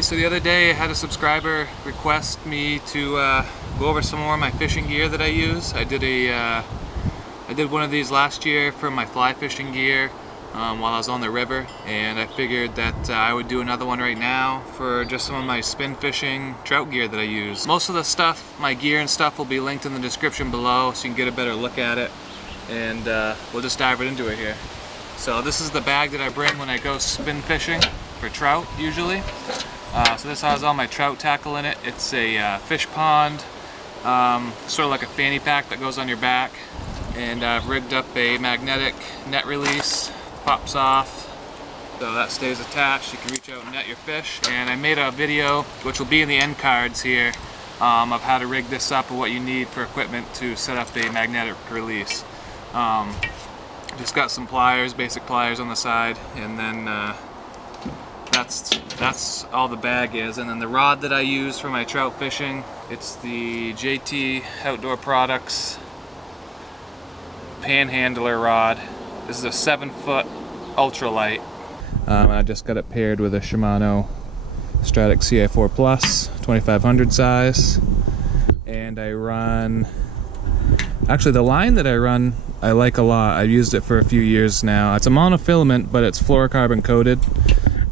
Alright, so the other day I had a subscriber request me to go over some more of my fishing gear that I use. I did one of these last year for my fly fishing gear while I was on the river, and I figured that I would do another one right now for just some of my spin fishing trout gear that I use. Most of the stuff, my gear and stuff, will be linked in the description below so you can get a better look at it, and we'll just dive right into it here. So this is the bag that I bring when I go spin fishing for trout usually. So this has all my trout tackle in it. It's a fish pond, sort of like a fanny pack that goes on your back. And I've rigged up a magnetic net release, pops off, so that stays attached. You can reach out and net your fish. And I made a video, which will be in the end cards here, of how to rig this up and what you need for equipment to set up a magnetic release. Just got some pliers, basic pliers on the side, and then that's all the bag is. And then the rod that I use for my trout fishing, it's the JT Outdoor Products Panhandler rod. This is a 7-foot ultralight. I just got it paired with a Shimano Stratic CI4 Plus 2500 size, and I run, actually the line that I run I like a lot. I've used it for a few years now. It's a monofilament, but it's fluorocarbon coated,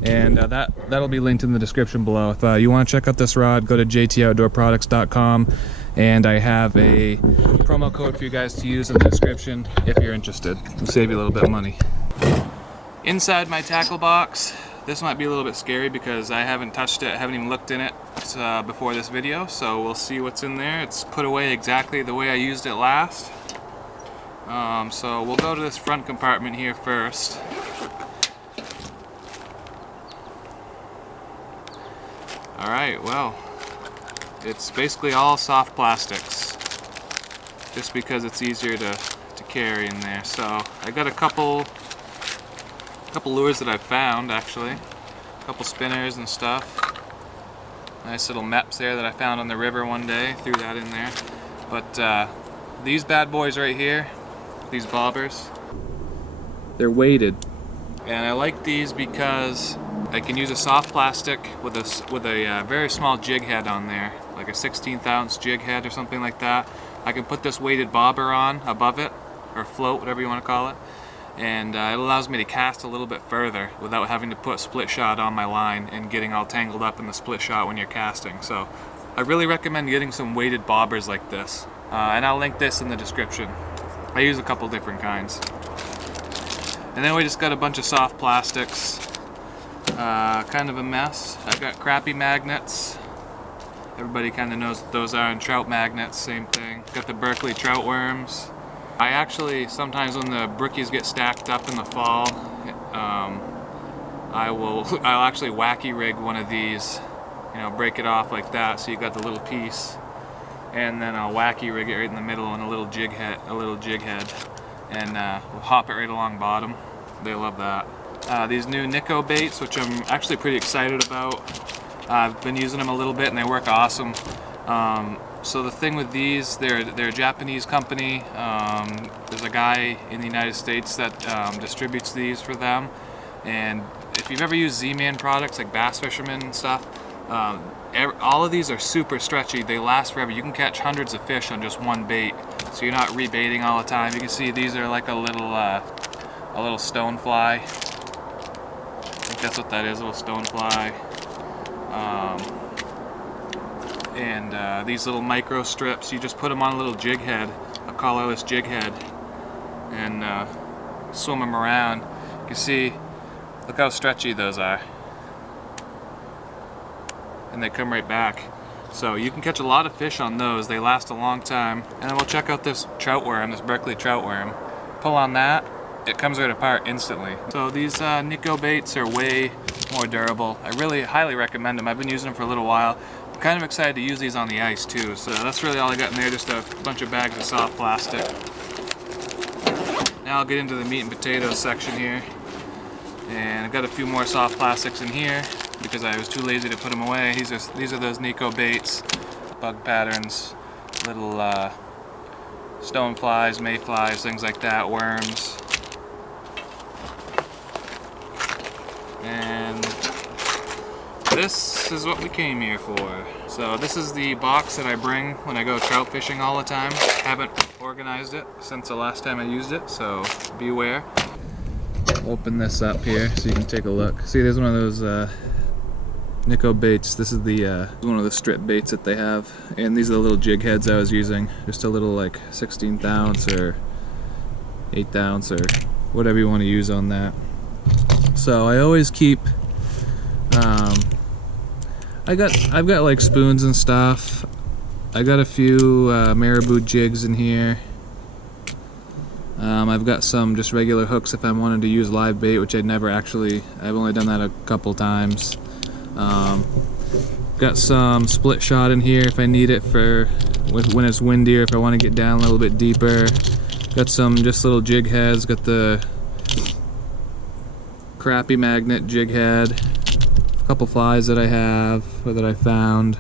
and that'll be linked in the description below. If you want to check out this rod, go to jtoutdoorproducts.com, and I have a promo code for you guys to use in the description if you're interested. It'll save you a little bit of money. Inside my tackle box, this might be a little bit scary because I haven't touched it, I haven't even looked in it before this video, so we'll see what's in there. It's put away exactly the way I used it last. So we'll go to this front compartment here first. Alright, well, it's basically all soft plastics, just because it's easier to carry in there. So I got a couple lures that I've found, actually. A couple spinners and stuff. Nice little meps there that I found on the river one day, threw that in there. But these bad boys right here, these bobbers, they're weighted, and I like these because I can use a soft plastic with a very small jig head on there, like a 1/16 ounce jig head or something like that. I can put this weighted bobber on above it, or float, whatever you want to call it, and it allows me to cast a little bit further without having to put split shot on my line and getting all tangled up in the split shot when you're casting. So I really recommend getting some weighted bobbers like this, and I'll link this in the description. I use a couple different kinds. And then we just got a bunch of soft plastics. Kind of a mess. I've got crappie magnets. Everybody kind of knows what those are, and trout magnets, same thing. Got the Berkeley trout worms. I actually, sometimes when the brookies get stacked up in the fall, I'll actually wacky rig one of these, you know, break it off like that so you got the little piece, and then I'll wacky rig it right in the middle on a little jig head, and we'll hop it right along bottom. They love that. These new Nico baits, which I'm actually pretty excited about. I've been using them a little bit and they work awesome. So the thing with these, they're a Japanese company. There's a guy in the United States that distributes these for them. And if you've ever used Z-Man products like Bass Fisherman and stuff, all of these are super stretchy. They last forever. You can catch hundreds of fish on just one bait, so you're not rebaiting all the time. You can see these are like a little stone fly. I think that's what that is, a little stone fly. And these little micro strips, you just put them on a little jig head, a collarless jig head, and swim them around. You can see, look how stretchy those are. And they come right back. So you can catch a lot of fish on those. They last a long time. And then we'll check out this trout worm, this Berkeley trout worm. Pull on that, it comes right apart instantly. So these Nico baits are way more durable. I really highly recommend them. I've been using them for a little while. I'm kind of excited to use these on the ice too. So that's really all I got in there, just a bunch of bags of soft plastic. Now I'll get into the meat and potatoes section here. And I've got a few more soft plastics in here because I was too lazy to put them away. These are those Nico baits, bug patterns, little stone flies, mayflies, things like that, worms. And this is what we came here for. So this is the box that I bring when I go trout fishing all the time. Haven't organized it since the last time I used it, so beware. Open this up here so you can take a look. See, there's one of those Nico baits. This is the one of the strip baits that they have, and these are the little jig heads I was using. Just a little like 16th ounce or 8th ounce or whatever you want to use on that. So I always keep I've got like spoons and stuff. I got a few marabou jigs in here. I've got some just regular hooks if I wanted to use live bait, which I've only done that a couple times. Got some split shot in here if I need it for when it's windier, if I want to get down a little bit deeper. Got some just little jig heads. Got the crappie magnet jig head. A couple flies that I have, or that I found.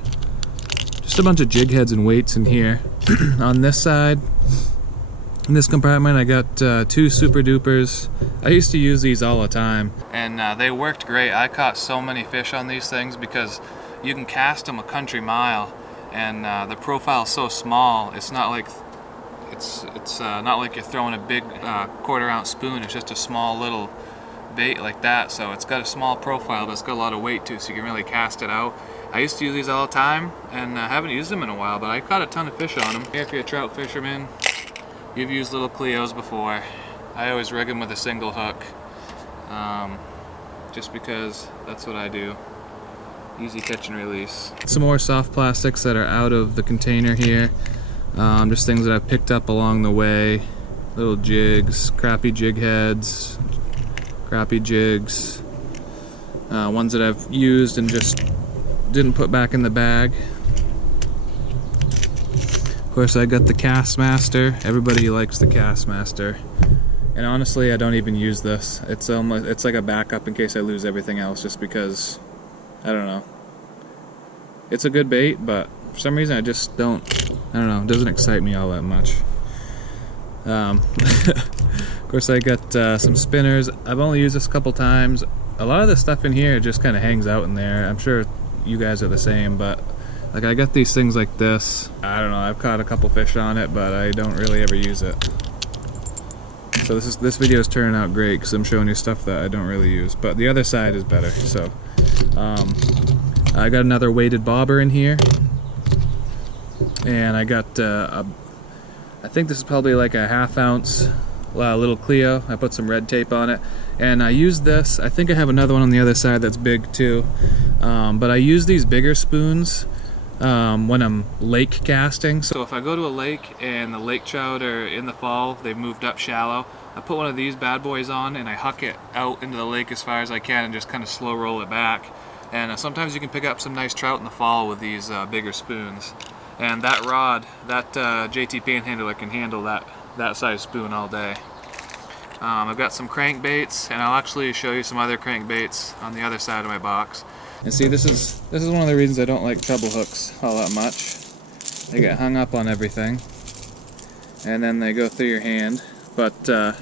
Just a bunch of jig heads and weights in here. On this side, in this compartment, I got 2 super dupers. I used to use these all the time, and they worked great. I caught so many fish on these things because you can cast them a country mile, and the profile's so small. It's not like not like you're throwing a big 1/4 ounce spoon. It's just a small little bait like that. So it's got a small profile, but it's got a lot of weight too, so you can really cast it out. I used to use these all the time, and I haven't used them in a while, but I caught a ton of fish on them. If you're a trout fisherman, you've used little Cleos before. I always rig them with a single hook, just because that's what I do. Easy catch and release. Some more soft plastics that are out of the container here. Just things that I've picked up along the way. Little jigs, crappie jig heads, crappie jigs. Ones that I've used and just didn't put back in the bag. Of course, I got the Castmaster. Everybody likes the Castmaster, and honestly, I don't even use this. It's like a backup in case I lose everything else, just because I don't know. It's a good bait, but for some reason I just don't. I don't know. It doesn't excite me all that much. Of course, I got some spinners. I've only used this a couple times. A lot of the stuff in here just kind of hangs out in there. I'm sure you guys are the same, but like I got these things like this. I don't know, I've caught a couple fish on it, but I don't really ever use it. So this video is turning out great because I'm showing you stuff that I don't really use, but the other side is better. So I got another weighted bobber in here, and I got I think this is probably like a 1/2 ounce little Cleo. I put some red tape on it, and I use this. I think I have another one on the other side that's big too, but I use these bigger spoons when I'm lake casting. So if I go to a lake and the lake trout are in the fall, they've moved up shallow, I put one of these bad boys on and I huck it out into the lake as far as I can and just kind of slow roll it back. And sometimes you can pick up some nice trout in the fall with these bigger spoons. And that rod, that JT Panhandler can handle that size spoon all day. I've got some crankbaits, and I'll actually show you some other crankbaits on the other side of my box. And see, this is one of the reasons I don't like treble hooks all that much. They get hung up on everything, and then they go through your hand. But a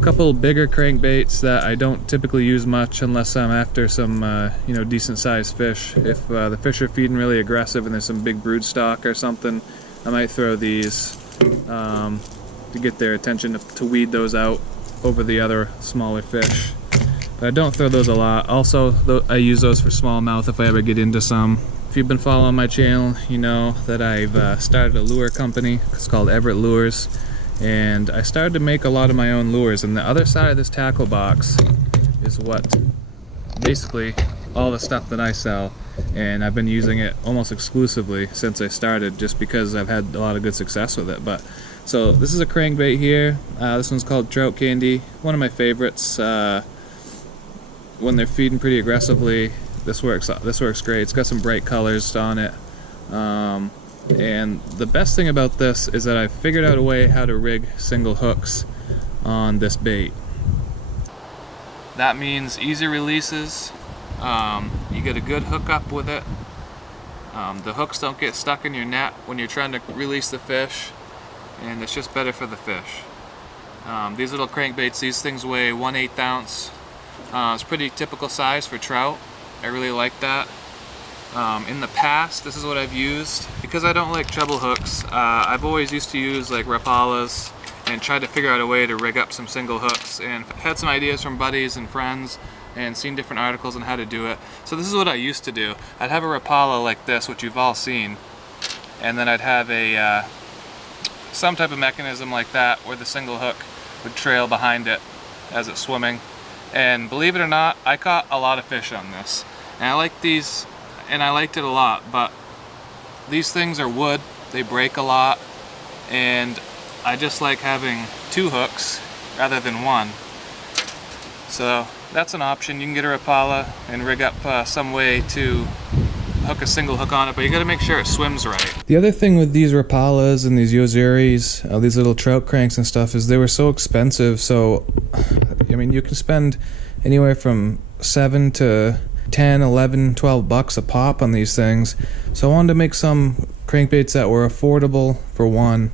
couple bigger crankbaits that I don't typically use much unless I'm after some decent sized fish. If the fish are feeding really aggressive and there's some big brood stock or something, I might throw these to get their attention, to weed those out over the other smaller fish. But I don't throw those a lot. Also, I use those for smallmouth if I ever get into some. If you've been following my channel, you know that I've started a lure company. It's called Everett Lures, and I started to make a lot of my own lures, and the other side of this tackle box is what basically all the stuff that I sell, and I've been using it almost exclusively since I started, just because I've had a lot of good success with it. But so this is a crankbait here. This one's called Trout Candy, one of my favorites. When they're feeding pretty aggressively, this works great. It's got some bright colors on it, and the best thing about this is that I figured out a way how to rig single hooks on this bait. That means easy releases. You get a good hookup with it. The hooks don't get stuck in your net when you're trying to release the fish, and it's just better for the fish. These little crankbaits, these things weigh 1/8 ounce. It's pretty typical size for trout. I really like that. In the past, this is what I've used. Because I don't like treble hooks, I've always used to use like Rapalas and tried to figure out a way to rig up some single hooks, and had some ideas from buddies and friends and seen different articles on how to do it. So this is what I used to do. I'd have a Rapala like this, which you've all seen, and then I'd have a some type of mechanism like that where the single hook would trail behind it as it's swimming. And believe it or not, I caught a lot of fish on this. And I like these, and I liked it a lot, but these things are wood, they break a lot, and I just like having 2 hooks rather than 1. So that's an option. You can get a Rapala and rig up some way to hook a single hook on it, but you gotta make sure it swims right. The other thing with these Rapalas and these Yozuris, these little trout cranks and stuff, is they were so expensive. So, I mean, you can spend anywhere from 7 to 10, 11, 12 bucks a pop on these things. So I wanted to make some crankbaits that were affordable, for 1,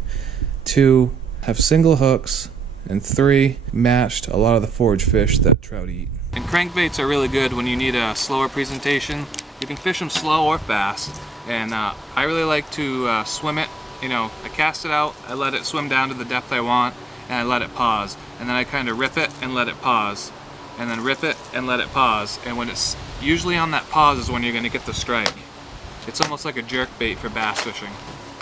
2, have single hooks, and 3, matched a lot of the forage fish that trout eat. And crankbaits are really good when you need a slower presentation. You can fish them slow or fast, and I really like to swim it. You know, I cast it out, I let it swim down to the depth I want, and I let it pause. And then I kind of rip it and let it pause, and then rip it and let it pause. And when it's usually on that pause is when you're going to get the strike. It's almost like a jerk bait for bass fishing.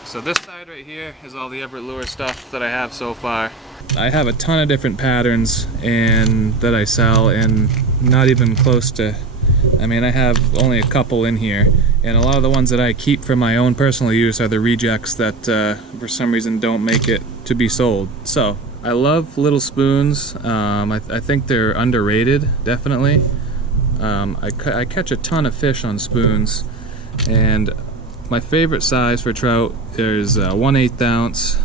So this side right here is all the Everett Lure stuff that I have so far. I have a ton of different patterns and that I sell, and not even close to, I mean, I have only a couple in here, and a lot of the ones that I keep for my own personal use are the rejects that for some reason don't make it to be sold. So I love little spoons. I think they're underrated, definitely. I catch a ton of fish on spoons, and my favorite size for trout is 1/8 ounce,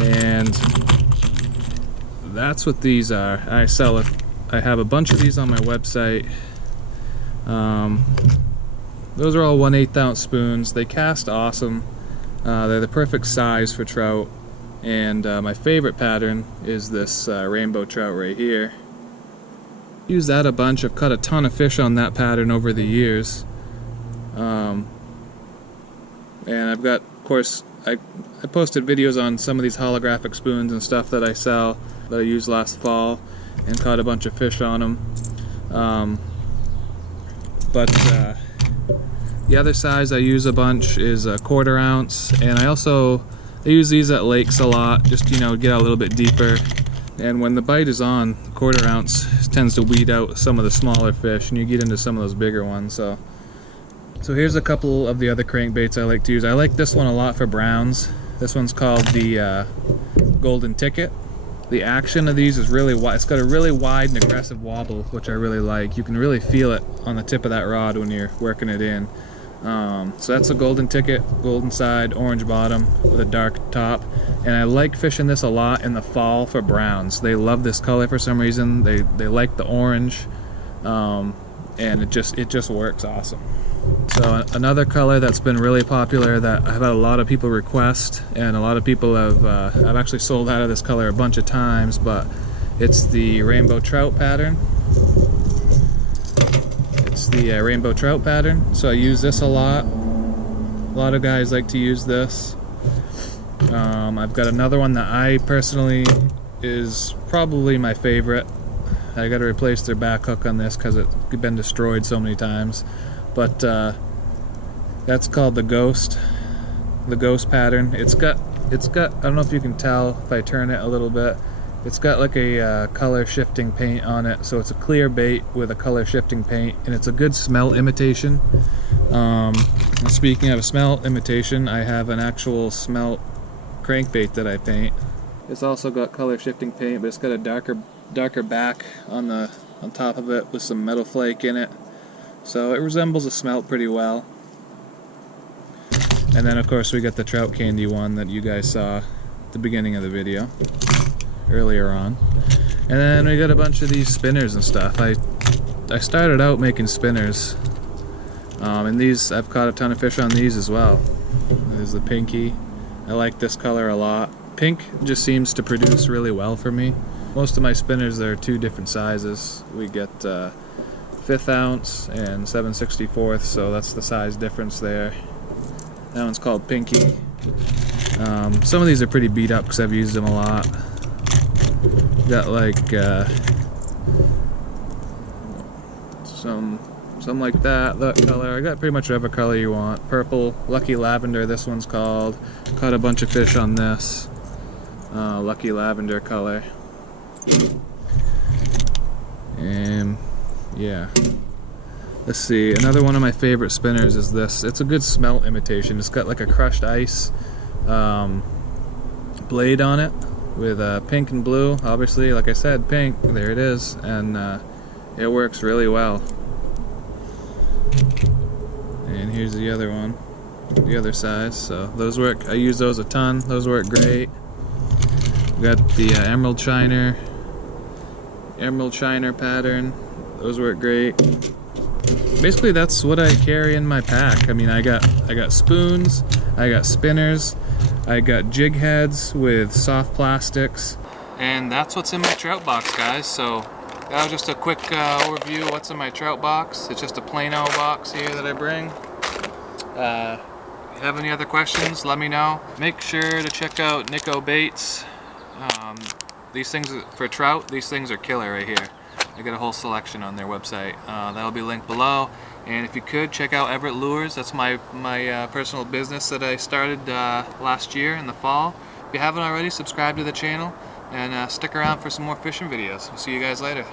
and that's what these are. I sell it. I have a bunch of these on my website. Those are all 1/8 ounce spoons. They cast awesome. They're the perfect size for trout, and my favorite pattern is this rainbow trout right here. Use that a bunch. I've caught a ton of fish on that pattern over the years. And I've got, of course, I posted videos on some of these holographic spoons and stuff that I sell that I used last fall, and caught a bunch of fish on them. But the other size I use a bunch is a 1/4 ounce, and I use these at lakes a lot, just, you know, get out a little bit deeper. And when the bite is on, 1/4 ounce tends to weed out some of the smaller fish, and you get into some of those bigger ones. So here's a couple of the other crankbaits I like to use. I like this one a lot for browns. This one's called the Golden Ticket. The action of these is really wide. It's got a really wide and aggressive wobble, which I really like. You can really feel it on the tip of that rod when you're working it in. So that's a Golden Ticket, golden side, orange bottom with a dark top. And I like fishing this a lot in the fall for browns. They love this color for some reason. They like the orange, and it just works awesome. So another color that's been really popular that I've had a lot of people request, and a lot of people have I've actually sold out of this color a bunch of times, but it's the rainbow trout pattern. It's the rainbow trout pattern. So I use this a lot. A lot of guys like to use this. I've got another one that I personally is probably my favorite. I got to replace their back hook on this because it's been destroyed so many times. But that's called the Ghost pattern. It's got, I don't know if you can tell if I turn it a little bit, it's got like a color shifting paint on it, so it's a clear bait with a color shifting paint, and it's a good smelt imitation. And speaking of a smelt imitation, I have an actual smelt crankbait that I paint. It's also got color shifting paint, but it's got a darker back on top of it with some metal flake in it. So it resembles a smelt pretty well. And then of course we got the trout candy one that you guys saw at the beginning of the video, earlier on. And then we got a bunch of these spinners and stuff. I started out making spinners, and these, I've caught a ton of fish on these as well. There's the pinky. I like this color a lot. Pink just seems to produce really well for me. Most of my spinners are 2 different sizes. We get 1/5 ounce and 7/64, so that's the size difference there. That one's called Pinky. Some of these are pretty beat up because I've used them a lot. Got like some like that color. I got pretty much whatever color you want. Purple, Lucky Lavender, this one's called. Caught a bunch of fish on this. Lucky Lavender color. And yeah. Let's see, another one of my favorite spinners is this. It's a good smelt imitation. It's got like a crushed ice blade on it with pink and blue. Obviously, like I said, pink. There it is. And it works really well. And here's the other one, the other size. So those work. I use those a ton. Those work great. We got the emerald shiner pattern. Those work great. Basically, that's what I carry in my pack. I mean, I got spoons, I got spinners, I got jig heads with soft plastics, and that's what's in my trout box, guys. So that was just a quick overview of what's in my trout box. It's just a plain old box here that I bring. If you have any other questions, let me know. Make sure to check out Nico Baits. These things for trout, these things are killer right here. I got a whole selection on their website. That'll be linked below. And if you could, check out Everett Lures. That's my personal business that I started last year in the fall. If you haven't already, subscribe to the channel and stick around for some more fishing videos. We'll see you guys later.